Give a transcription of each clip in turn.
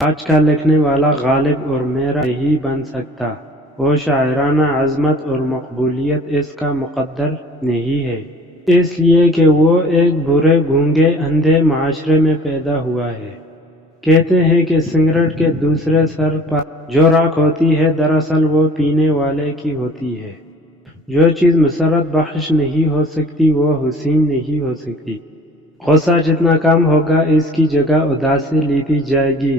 آج کا لکھنے والا غالب اور میرا نہیں بن سکتا۔ وہ شاعرانہ عظمت اور مقبولیت اس کا مقدر نہیں ہے، اس لیے کہ وہ ایک برے گونگے اندھے معاشرے میں پیدا ہوا ہے۔ کہتے ہیں کہ سگریٹ کے دوسرے سر پر جو راکھ ہوتی ہے دراصل وہ پینے والے کی ہوتی ہے۔ جو چیز مسرت بخش نہیں ہو سکتی وہ حسین نہیں ہو سکتی۔ غصہ جتنا کم ہوگا اس کی جگہ اداسی لیتی جائے گی۔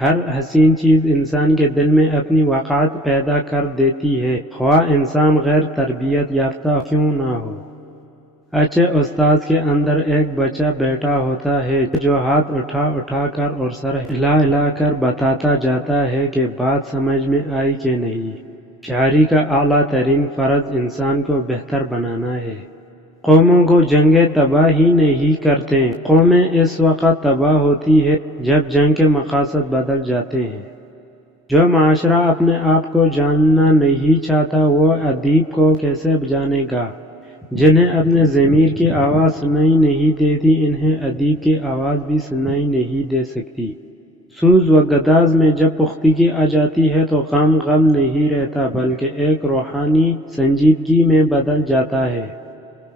ہر حسین چیز انسان کے دل میں اپنی وقعت پیدا کر دیتی ہے، خواہ انسان غیر تربیت یافتہ کیوں نہ ہو۔ اچھے استاذ کے اندر ایک بچہ بیٹھا ہوتا ہے جو ہاتھ اٹھا اٹھا کر اور سر ہلا ہلا کر بتاتا جاتا ہے کہ بات سمجھ میں آئی کہ نہیں۔ شاعری کا اعلیٰ ترین فرض انسان کو بہتر بنانا ہے۔ قوموں کو جنگیں تباہ ہی نہیں کرتے، قومیں اس وقت تباہ ہوتی ہے جب جنگ کے مقاصد بدل جاتے ہیں۔ جو معاشرہ اپنے آپ کو جاننا نہیں چاہتا وہ ادیب کو کیسے جانے گا؟ جنہیں اپنے ضمیر کی آواز سنائی نہیں دیتی انہیں ادیب کی آواز بھی سنائی نہیں دے سکتی۔ سوز و گداز میں جب پختگی آ جاتی ہے تو غم نہیں رہتا بلکہ ایک روحانی سنجیدگی میں بدل جاتا ہے۔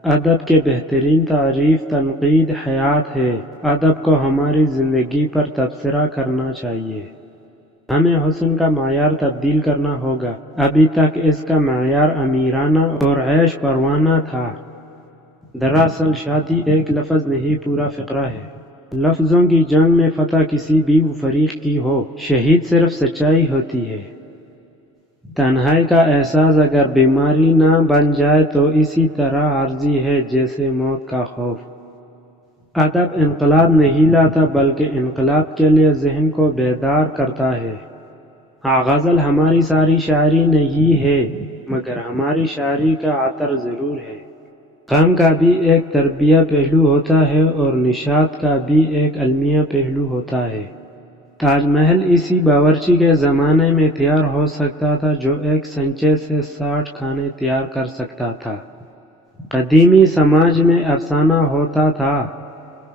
ادب کے بہترین تعریف تنقید حیات ہے۔ ادب کو ہماری زندگی پر تبصرہ کرنا چاہیے۔ ہمیں حسن کا معیار تبدیل کرنا ہوگا۔ ابھی تک اس کا معیار امیرانہ اور عیش پروانہ تھا۔ دراصل شادی ایک لفظ نہیں پورا فقرہ ہے۔ لفظوں کی جنگ میں فتح کسی بھی فریق کی ہو، شہید صرف سچائی ہوتی ہے۔ تنہائی کا احساس اگر بیماری نہ بن جائے تو اسی طرح عارضی ہے جیسے موت کا خوف۔ ادب انقلاب نہیں لاتا بلکہ انقلاب کے لیے ذہن کو بیدار کرتا ہے۔ غزل ہماری ساری شاعری نہیں ہے مگر ہماری شاعری کا عطر ضرور ہے۔ غم کا بھی ایک تربیہ پہلو ہوتا ہے اور نشاط کا بھی ایک علمیہ پہلو ہوتا ہے۔ تاج محل اسی باورچی کے زمانے میں تیار ہو سکتا تھا جو ایک سنچے سے 60 کھانے تیار کر سکتا تھا۔ قدیمی سماج میں افسانہ ہوتا تھا،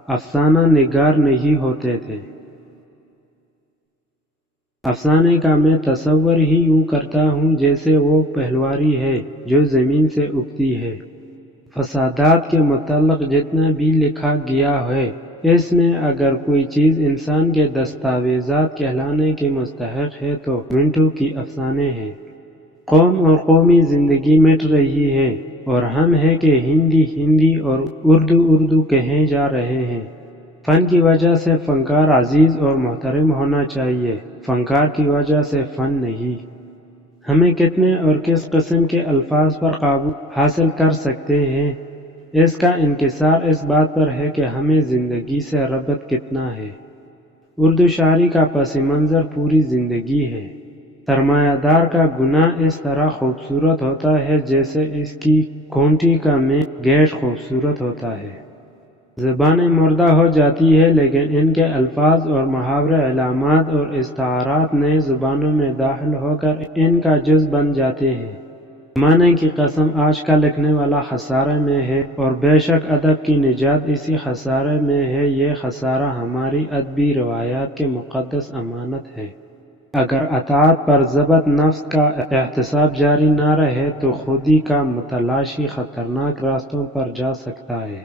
افسانہ نگار نہیں ہوتے تھے۔ افسانے کا میں تصور ہی یوں کرتا ہوں جیسے وہ پہلواری ہے جو زمین سے اگتی ہے۔ فسادات کے متعلق جتنا بھی لکھا گیا ہے اس میں اگر کوئی چیز انسان کے دستاویزات کہلانے کے مستحق ہے تو منٹو کی افسانے ہیں۔ قوم اور قومی زندگی مٹ رہی ہے اور ہم ہیں کہ ہندی ہندی اور اردو اردو کہیں جا رہے ہیں۔ فن کی وجہ سے فنکار عزیز اور محترم ہونا چاہیے، فنکار کی وجہ سے فن نہیں۔ ہمیں کتنے اور کس قسم کے الفاظ پر قابو حاصل کر سکتے ہیں، اس کا انحصار اس بات پر ہے کہ ہمیں زندگی سے ربط کتنا ہے۔ اردو شاعری کا پس منظر پوری زندگی ہے۔ سرمایہ دار کا گناہ اس طرح خوبصورت ہوتا ہے جیسے اس کی کھونٹی کا میں گیٹ خوبصورت ہوتا ہے۔ زبانیں مردہ ہو جاتی ہیں لیکن ان کے الفاظ اور محاورے علامات اور استعارات نئی زبانوں میں داخل ہو کر ان کا جز بن جاتے ہیں۔ زمانے کی قسم آج کا لکھنے والا خسارے میں ہے اور بے شک ادب کی نجات اسی خسارے میں ہے۔ یہ خسارہ ہماری ادبی روایات کی مقدس امانت ہے۔ اگر اطاعت پر ضبط نفس کا احتساب جاری نہ رہے تو خودی کا متلاشی خطرناک راستوں پر جا سکتا ہے۔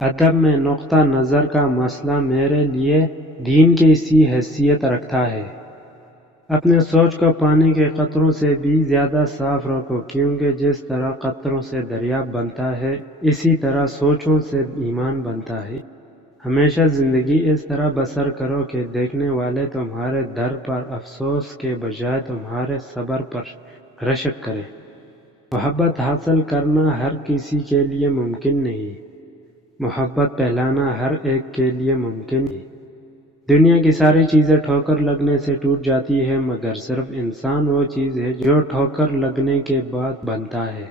ادب میں نقطہ نظر کا مسئلہ میرے لیے دین کی سی حیثیت رکھتا ہے۔ اپنے سوچ کو پانی کے قطروں سے بھی زیادہ صاف رکھو کیونکہ جس طرح قطروں سے دریا بنتا ہے اسی طرح سوچوں سے ایمان بنتا ہے۔ ہمیشہ زندگی اس طرح بسر کرو کہ دیکھنے والے تمہارے در پر افسوس کے بجائے تمہارے صبر پر رشک کریں۔ محبت حاصل کرنا ہر کسی کے لیے ممکن نہیں، محبت پھیلانا ہر ایک کے لیے ممکن نہیں۔ دنیا کی ساری چیزیں ٹھوکر لگنے سے ٹوٹ جاتی ہیں مگر صرف انسان وہ چیز ہے جو ٹھوکر لگنے کے بعد بنتا ہے۔